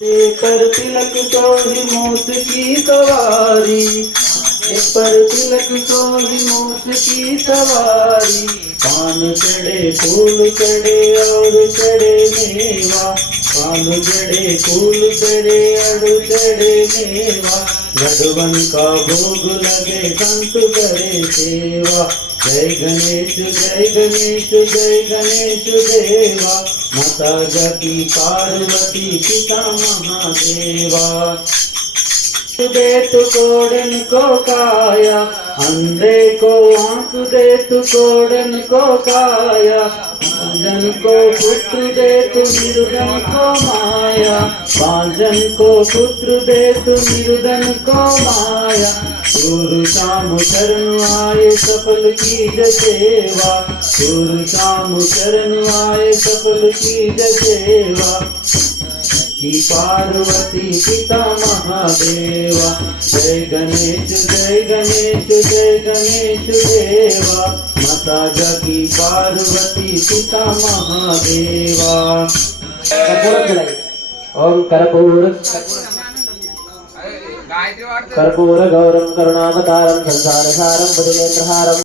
पर तिलक तो ही मौत की सवारी, पर तिलक तो ही मौत की सवारी। पान चढ़े फूल चढ़े और चढ़े मेवा, पान चढ़े फूल चढ़े और चढ़े मेवा। गढ़वन का भोग लगे संत करे सेवा। जय गणेश जय गणेश जय गणेश देवा। माता जगी पार्वती पिता महादेवा। दे तू कोड़न को काया, अंधे को आंख दे तू कोड़न को काया। बांझन को पुत्र दे तू निर्धन को माया, बांझन को पुत्र दे तू निर्धन को माया। सूर शाम शरण आए सफल कीज सेवा, सूर शाम शरण आए सफल कीज सेवा। की पार्वती पिता महादेवा। जय गणेश जय गणेश जय गणेश देवा। माता जगी पार्वती पिता महादेवा। ओम कर्पूर गौरम करुणावतारम संसारसारम भुजगेन्द्रहारम।